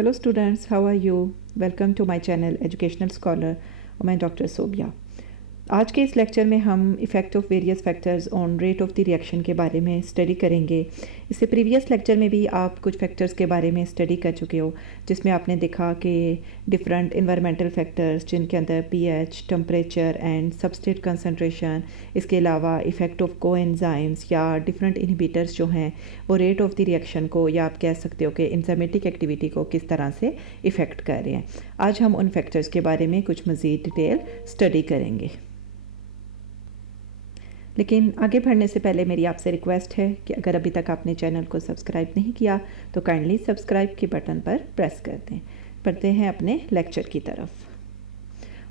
Hello students, how are you? Welcome to my channel Educational Scholar और मैं doctor Sobia. आज के इस लेक्चर में हम effect of various factors on rate of the reaction के बारे में स्टडी करेंगे। इससे प्रीवियस लेक्चर में भी आप कुछ फैक्टर्स के बारे में स्टडी कर चुके हो, जिसमें आपने देखा कि डिफरेंट इन्वायरमेंटल फैक्टर्स जिनके अंदर pH, temperature and substrate concentration, इसके अलावा इफ़ेक्ट ऑफ कोएंजाइम्स या डिफरेंट इनहिबिटर्स जो हैं वो रेट ऑफ द रिएक्शन को, या आप कह सकते हो कि एंजाइमेटिक एक्टिविटी को किस तरह से इफ़ेक्ट कर रहे हैं। आज हम उन फैक्टर्स के बारे में कुछ मज़ीद डिटेल स्टडी करेंगे। लेकिन आगे बढ़ने से पहले मेरी आपसे रिक्वेस्ट है कि अगर अभी तक आपने चैनल को सब्सक्राइब नहीं किया तो काइंडली सब्सक्राइब के बटन पर प्रेस कर दें। बढ़ते हैं अपने लेक्चर की तरफ।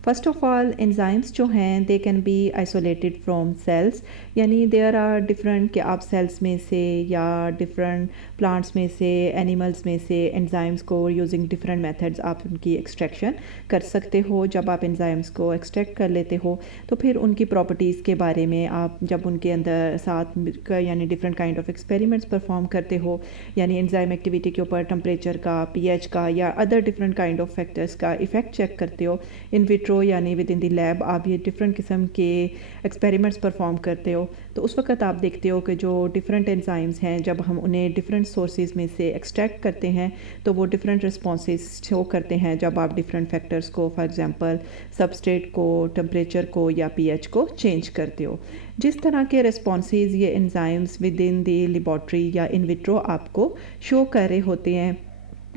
फर्स्ट ऑफ ऑल, एंजाइम्स जो हैं they can be isolated from cells, यानी देयर आर डिफरेंट कि आप सेल्स में से या डिफरेंट प्लांट्स में से, एनिमल्स में से एंजाइम्स को यूजिंग डिफरेंट मेथड्स आप उनकी एक्सट्रैक्शन कर सकते हो। जब आप एंजाइम्स को एक्सट्रैक्ट कर लेते हो तो फिर उनकी प्रॉपर्टीज़ के बारे में आप जब उनके अंदर साथ यानी different kind of experiments perform करते हो, यानी एंजाइम एक्टिविटी के ऊपर टेम्परेचर का, पीएच का या other different kind of factors का इफेक्ट चेक करते हो इन विट्रो यानी विद इन द लैब, आप ये डिफरेंट किस्म के एक्सपेरिमेंट्स परफॉर्म करते हो, तो उस वक्त आप देखते हो कि जो डिफरेंट एंजाइम्स हैं जब हम उन्हें डिफरेंट सोर्सेज में से एक्सट्रैक्ट करते हैं तो वो डिफरेंट रिस्पॉन्सेज शो करते हैं जब आप डिफरेंट फैक्टर्स को, फॉर एग्जांपल सबस्ट्रेट को, टेम्परेचर को या पीएच को चेंज करते हो। जिस तरह के रिस्पॉन्सेज ये enzymes with in the laboratory या इन विट्रो आपको शो कर रहे होते हैं,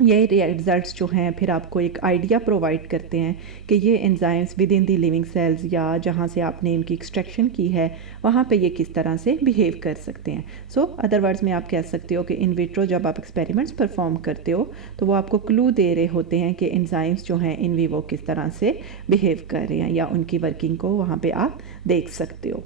ये रिजल्ट्स जो हैं फिर आपको एक आइडिया प्रोवाइड करते हैं कि ये enzymes with in the living cells या जहाँ से आपने इनकी एक्सट्रैक्शन की है वहाँ पे ये किस तरह से बिहेव कर सकते हैं। सो अदर वर्ड्स में आप कह सकते हो कि इन विट्रो जब आप एक्सपेरिमेंट्स परफॉर्म करते हो तो वो आपको क्लू दे रहे होते हैं कि एंजाइम्स जो हैं इन विवो किस तरह से बिहेव कर रहे हैं, या उनकी वर्किंग को वहाँ पर आप देख सकते हो।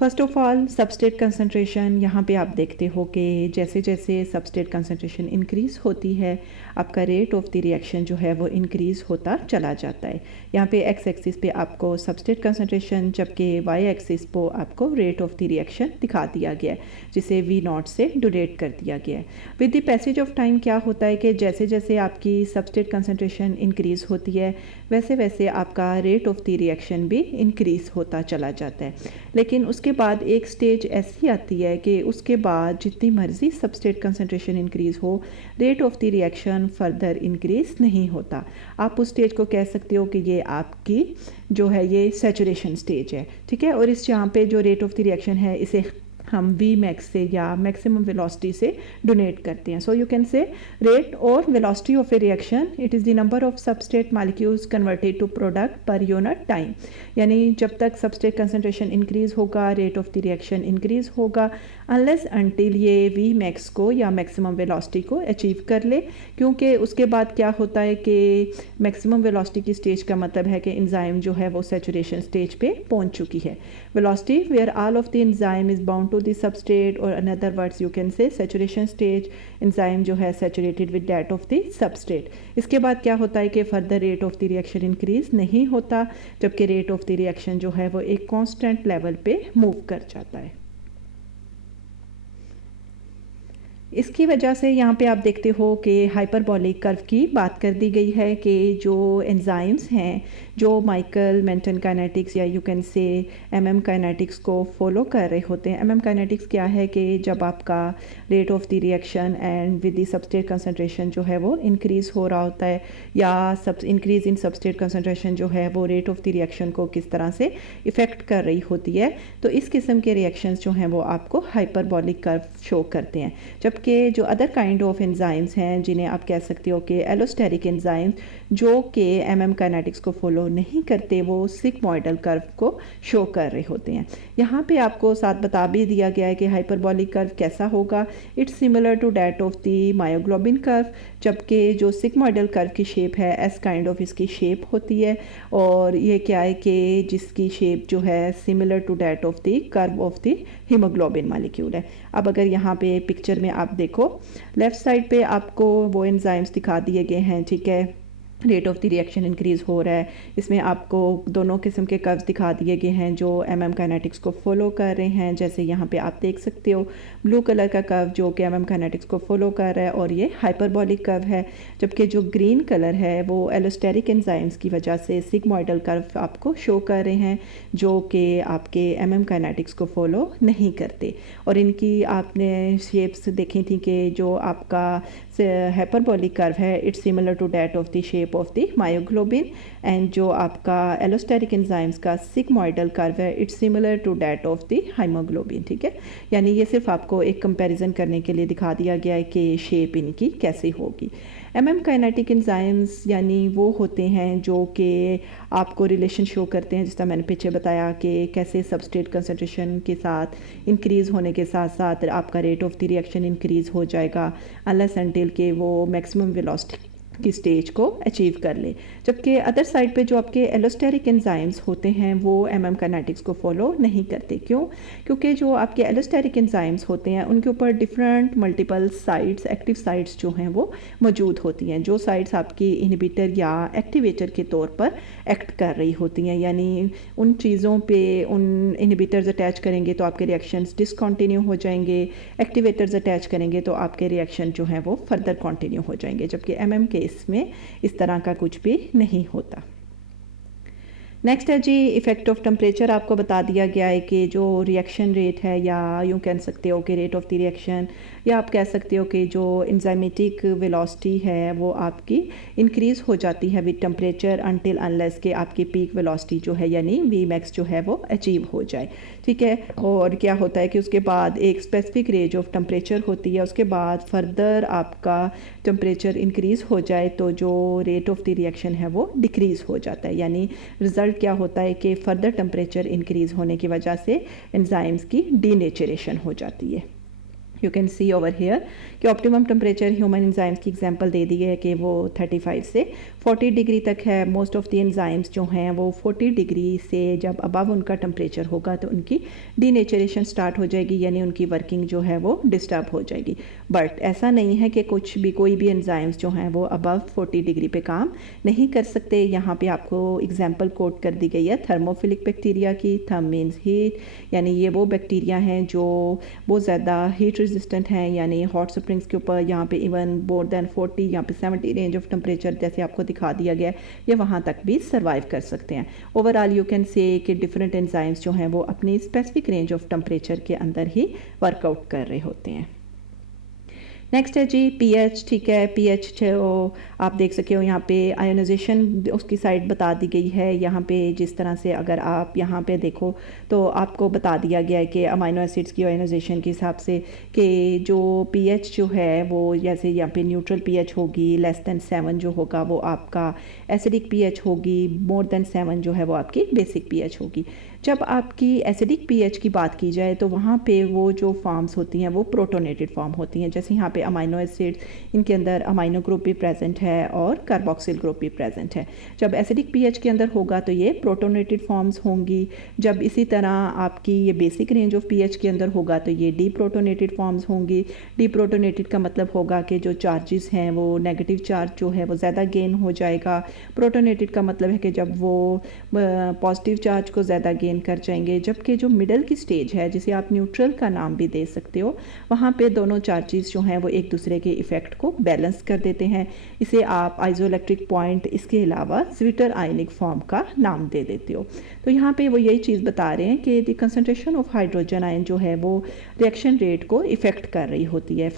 First of all, substrate concentration, यहाँ पे आप देखते हो कि जैसे जैसे सबस्ट्रेट कंसंट्रेशन इंक्रीज़ होती है आपका रेट ऑफ द रिएक्शन जो है वो इंक्रीज़ होता चला जाता है। यहाँ पे एक्स एक्सिस पे आपको सबस्ट्रेट कंसंट्रेशन, जबकि वाई एक्सिस पे आपको रेट ऑफ द रिएक्शन दिखा दिया गया है, जिसे वी नॉट से डोनेट कर दिया गया है। With the passage of time क्या होता है कि जैसे जैसे आपकी सबस्ट्रेट कंसंट्रेशन इंक्रीज़ होती है वैसे वैसे आपका रेट ऑफ द रिएक्शन भी इंक्रीज़ होता चला जाता है। लेकिन उसके बाद एक स्टेज ऐसी आती है कि उसके बाद जितनी मर्जी सबस्ट्रेट कंसंट्रेशन इंक्रीज़ हो, rate of the reaction further increase नहीं होता। आप उस स्टेज को कह सकते हो कि ये आपकी जो है ये सैचुरेशन स्टेज है, ठीक है। और इस यहाँ पे जो रेट ऑफ द रिएक्शन है इसे हम वी मैक्स से या मैक्सिमम वेलोसिटी से डोनेट करते हैं। So you can say rate और velocity of a reaction, it is the number of substrate molecules converted to product per unit time, यानी जब तक सबस्ट्रेट कंसंट्रेशन इंक्रीज़ होगा rate of the reaction increase होगा, unless until ये V max को या maximum velocity को achieve कर ले। क्योंकि उसके बाद क्या होता है कि मैक्सिमम वेलोसिटी की स्टेज का मतलब है कि एंजाइम जो है वो सैचुरेशन स्टेज पे पहुंच चुकी है। Velocity where all of the enzyme is bound to the substrate, और in other words you can say saturation stage, enzyme जो है saturated with that of the substrate. इसके बाद क्या होता है कि further rate of the reaction increase नहीं होता, जबकि रेट ऑफ द रिएक्शन जो है वो एक कांस्टेंट लेवल पे मूव कर जाता है। इसकी वजह से यहाँ पे आप देखते हो कि हाइपरबॉलिक कर्व की बात कर दी गई है कि जो एंजाइम्स हैं जो माइकल मेंटन काइनेटिक्स या यू कैन से एमएम काइनेटिक्स को फॉलो कर रहे होते हैं। एमएम काइनेटिक्स क्या है कि जब आपका rate of the reaction and with the substrate concentration जो है वो इंक्रीज़ हो रहा होता है, या सब इंक्रीज़ इन सबस्ट्रेट कंसंट्रेशन जो है वो रेट ऑफ द रिएक्शन को किस तरह से इफ़ेक्ट कर रही होती है, तो इस किस्म के रिएक्शंस जो हैं वो आपको हाइपरबॉलिक कर्व शो करते हैं। जबकि जो अदर काइंड ऑफ एंजाइम्स हैं जिन्हें आप कह सकते हो कि एलोस्टेरिक एंजाइम्स, जो कि एमएम काइनेटिक्स को फॉलो नहीं करते, वो सिग्मोइडल कर्व को शो कर रहे होते हैं। यहाँ पे आपको साथ बता भी दिया गया है कि हाइपरबॉलिक कर्व कैसा होगा। It's similar to that of the myoglobin curve, जबकि जो सिग्मोइडल कर्व की शेप है एस काइंड ऑफ इसकी शेप होती है, और ये क्या है कि जिसकी शेप जो है similar to that of the curve of the haemoglobin molecule है। अब अगर यहाँ पे पिक्चर में आप देखो, लेफ़्ट साइड पे आपको वो एंजाइम्स दिखा दिए गए हैं, ठीक है, rate of the reaction increase हो रहा है। इसमें आपको दोनों किस्म के कर्व्स दिखा दिए गए हैं जो काइनेटिक्स को फॉलो कर रहे हैं। जैसे यहाँ पे आप देख सकते हो ब्लू कलर का कर्व जो कि काइनेटिक्स को फॉलो कर रहा है और ये हाइपरबॉलिक कर्व है, जबकि जो ग्रीन कलर है वो एलोस्टेरिक एंजाइम्स की वजह से सिग्मोइडल कर्व आपको शो कर रहे हैं जो कि आपके काइनेटिक्स को फॉलो नहीं करते। और इनकी आपने शेप्स देखी थी कि जो आपका हाइपरबॉलिक कर्व है it's similar to that of the shape of the myoglobin, and जो आपका एलोस्टेरिक एंजाइम्स का सिग्मोइडल कर्व है it's similar to that of the haemoglobin. ठीक है, यानी ये सिर्फ आपको एक कंपैरिजन करने के लिए दिखा दिया गया है कि शेप इनकी कैसी होगी। काइनेटिक एंजाइम्स यानी वो होते हैं जो कि आपको रिलेशन शो करते हैं, जिस तरह मैंने पीछे बताया कि कैसे सबस्ट्रेट कंसंट्रेशन के साथ इंक्रीज़ होने के साथ साथ आपका rate of the reaction increase हो जाएगा अनलेस अनटिल के वो मैक्सिमम वेलोसिटी की स्टेज को अचीव कर ले। जबकि अदर साइड पे जो आपके एलोस्टेरिक एंजाइम्स होते हैं वो काइनेटिक्स को फॉलो नहीं करते। क्यों? क्योंकि जो आपके एलोस्टेरिक एंजाइम्स होते हैं उनके ऊपर different multiple sites, active sites जो हैं वो मौजूद होती हैं, जो साइट्स आपकी इनहिबिटर या एक्टिवेटर के तौर पर एक्ट कर रही होती हैं। यानी उन चीज़ों पे उन इनहिबिटर्स अटैच करेंगे तो आपके रिएक्शंस डिसकंटिन्यू हो जाएंगे, एक्टिवेटर्स अटैच करेंगे तो आपके रिएक्शन जो हैं वो फर्दर कंटिन्यू हो जाएंगे, जबकि के इसमें इस तरह का कुछ भी नहीं होता। नेक्स्ट है जी इफ़ेक्ट ऑफ टेम्परेचर। आपको बता दिया गया है कि जो रिएक्शन रेट है या यूँ कह सकते हो कि रेट ऑफ द रिएक्शन, या आप कह सकते हो कि जो एंजाइमेटिक वेलोसिटी है वो आपकी इंक्रीज़ हो जाती है विद टेम्परेचर अनटिल अनलेस के आपकी पीक वेलोसिटी जो है यानी Vmax जो है वो अचीव हो जाए। ठीक है, और क्या होता है कि उसके बाद एक स्पेसिफिक रेंज ऑफ टेम्परेचर होती है, उसके बाद फर्दर आपका टेम्परेचर इंक्रीज़ हो जाए तो जो रेट ऑफ द रिएक्शन है वो डिक्रीज़ हो जाता है। यानी रिज़ल्ट क्या होता है कि फर्दर टेम्परेचर इंक्रीज़ होने की वजह से एंजाइम्स की डीनेचरेशन हो जाती है। You can see over here कि ऑप्टिमम टेम्परेचर ह्यूमन एंजाइम्स की एग्जांपल दे दी है कि वो 35 से 40 डिग्री तक है। मोस्ट ऑफ द एंजाइम्स जो हैं वो 40 डिग्री से जब अबव उनका टेम्परेचर होगा तो उनकी डीनेचरेशन स्टार्ट हो जाएगी, यानी उनकी वर्किंग जो है वो डिस्टर्ब हो जाएगी। बट ऐसा नहीं है कि कुछ भी कोई भी एंजाइम्स जो हैं वो अबव 40 डिग्री पे काम नहीं कर सकते। यहाँ पे आपको एग्जांपल कोट कर दी गई है थर्मोफिलिक बैक्टीरिया की। थर्म मीन्स हीट, यानी ये वो बैक्टीरिया हैं जो बहुत ज़्यादा हीट रेजिस्टेंट हैं, यानी हॉट स्प्रिंग्स के ऊपर यहाँ पे इवन मोर देन 40 यहाँ पे 70 रेंज ऑफ टेम्परेचर जैसे आपको दिखा दिया गया है, ये वहाँ तक भी सर्वाइव कर सकते हैं। ओवरऑल यू कैन से कि डिफरेंट एंजाइम्स जो हैं वो अपनी स्पेसिफिक रेंज ऑफ टेम्परेचर के अंदर ही वर्कआउट कर रहे होते हैं। नेक्स्ट है जी पीएच। ठीक है, पीएच जो आप देख सके हो यहाँ पे आयोनाइजेशन उसकी साइड बता दी गई है। यहाँ पे जिस तरह से अगर आप यहाँ पे देखो तो आपको बता दिया गया है कि अमाइनो एसिड्स की आयोनाइजेशन के हिसाब से कि जो पीएच जो है वो जैसे यहाँ पे न्यूट्रल पीएच होगी, लेस देन 7 जो होगा वो आपका एसिडिक पीएच होगी, मोर देन 7 जो है वो आपकी बेसिक पीएच होगी। जब आपकी एसिडिक पीएच की बात की जाए तो वहाँ पे वो जो फॉर्म्स होती हैं वो प्रोटोनेटेड फॉर्म होती हैं। जैसे यहाँ पे अमाइनो एसिड्स, इनके अंदर अमाइनो ग्रुप भी प्रेजेंट है और कार्बोक्सिल ग्रुप भी प्रेजेंट है। जब एसिडिक पीएच के अंदर होगा तो ये प्रोटोनेटेड फॉर्म्स होंगी। जब इसी तरह आपकी ये बेसिक रेंज ऑफ पीएच के अंदर होगा तो ये डीप्रोटोनेटेड फॉर्म्स होंगी। डीप्रोटोनेटेड का मतलब होगा कि जो चार्जेस हैं वो नेगेटिव चार्ज जो है वो ज़्यादा गेन हो जाएगा। प्रोटोनेटेड का मतलब है कि जब वो पॉजिटिव चार्ज को ज़्यादा गेन कर जाएंगे। जबकि जो मिडल की स्टेज है जिसे आप न्यूट्रल का नाम भी दे सकते हो, वहाँ पे दोनों चार्जेस जो हैं वो एक दूसरे के इफेक्ट को बैलेंस कर देते हैं। इसे आप आइसोइलेक्ट्रिक पॉइंट इसके अलावा ज्विटर आयनिक फॉर्म का नाम दे देते हो। तो यहाँ पे वो यही चीज़ बता रहे हैं कि the concentration of hydrogen ion जो है वो रिएक्शन रेट को इफेक्ट कर रही होती है।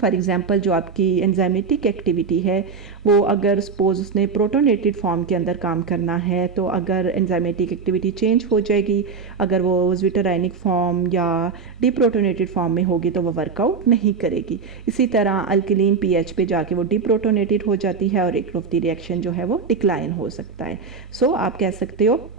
फॉर एग्जांपल जो आपकी एंजाइमेटिक एक्टिविटी है वो अगर सपोज उसने प्रोटोनेटेड फॉर्म के अंदर काम करना है तो अगर एंजाइमेटिक एक्टिविटी चेंज हो जाएगी, अगर वो ज्विटर आयनिक फॉर्म या डीप्रोटोनेटेड फॉर्म में होगी तो वो वर्कआउट नहीं करेगी। इसी तरह अल्कलीन पीएच पे जाके वो डीप्रोटोनेटेड हो जाती है और एक ऑफ द रिएक्शन जो है वो डिक्लाइन हो सकता है। सो आप कह सकते हो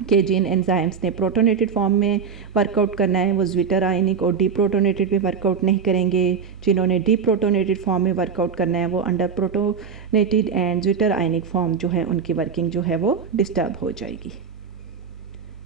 कि जिन एंजाइम्स ने प्रोटोनेटेड फॉर्म में वर्कआउट करना है वो ज्विटर आयनिक और डीप्रोटोनेटेड में वर्कआउट नहीं करेंगे। जिन्होंने डीप्रोटोनेटेड फॉर्म में वर्कआउट करना है वो under protonated and zwitter ionic form जो है उनकी वर्किंग जो है वो डिस्टर्ब हो जाएगी।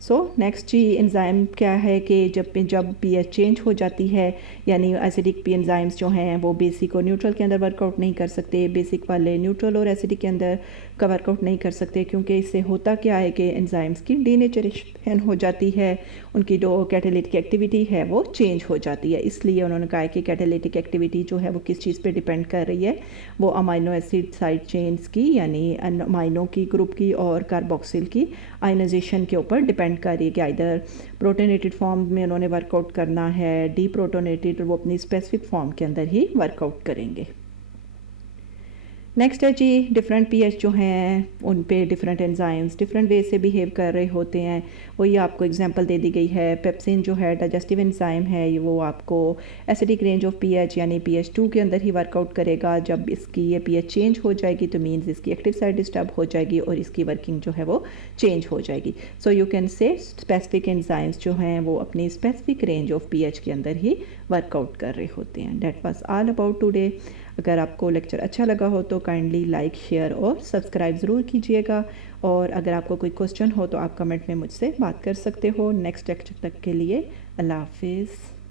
सो नेक्स्ट जी एंजाइम क्या है कि जब पीएच चेंज हो जाती है, यानी एसिडिक पी एंजाइम्स जो हैं वो बेसिक और न्यूट्रल के अंदर वर्कआउट नहीं कर सकते, बेसिक वाले न्यूट्रल और एसिडिक के अंदर का वर्कआउट नहीं कर सकते, क्योंकि इससे होता क्या है कि एंजाइम्स की डीनेचरेशन हो जाती है, उनकी जो कैटालिटिक एक्टिविटी है वो चेंज हो जाती है। इसलिए उन्होंने कहा कि कैटालिटिक एक्टिविटी जो है वो किस चीज़ पे डिपेंड कर रही है, वो अमाइनो एसिड साइड चेन्स की, यानी अमाइनो की ग्रुप की और कार्बोक्सिल की आयनाइजेशन के ऊपर डिपेंड कर रही है कि इधर प्रोटोनेटेड फॉर्म में उन्होंने वर्कआउट करना है, डी प्रोटोनेटेड वो अपनी स्पेसिफिक फॉर्म के अंदर ही वर्कआउट करेंगे। नेक्स्ट है जी डिफरेंट पीएच जो हैं उन पे डिफरेंट एंजाइम्स डिफरेंट वे से बिहेव कर रहे होते हैं। वही आपको एग्जांपल दे दी गई है। पेप्सिन जो है डाइजेस्टिव एंजाइम है, वो आपको एसिडिक रेंज ऑफ पीएच यानी पीएच 2 के अंदर ही वर्कआउट करेगा। जब इसकी ये पीएच चेंज हो जाएगी तो मीन्स इसकी एक्टिव साइड डिस्टर्ब हो जाएगी और इसकी वर्किंग जो है वो चेंज हो जाएगी। सो यू कैन से स्पेसिफिक एंजाइम्स जो हैं वो अपनी स्पेसिफिक रेंज ऑफ पीएच के अंदर ही वर्कआउट कर रहे होते हैं। That was all about today. अगर आपको लेक्चर अच्छा लगा हो तो काइंडली लाइक, शेयर और सब्सक्राइब ज़रूर कीजिएगा। और अगर आपको कोई क्वेश्चन हो तो आप कमेंट में मुझसे बात कर सकते हो। नेक्स्ट लेक्चर तक के लिए अल्लाह हाफिज़।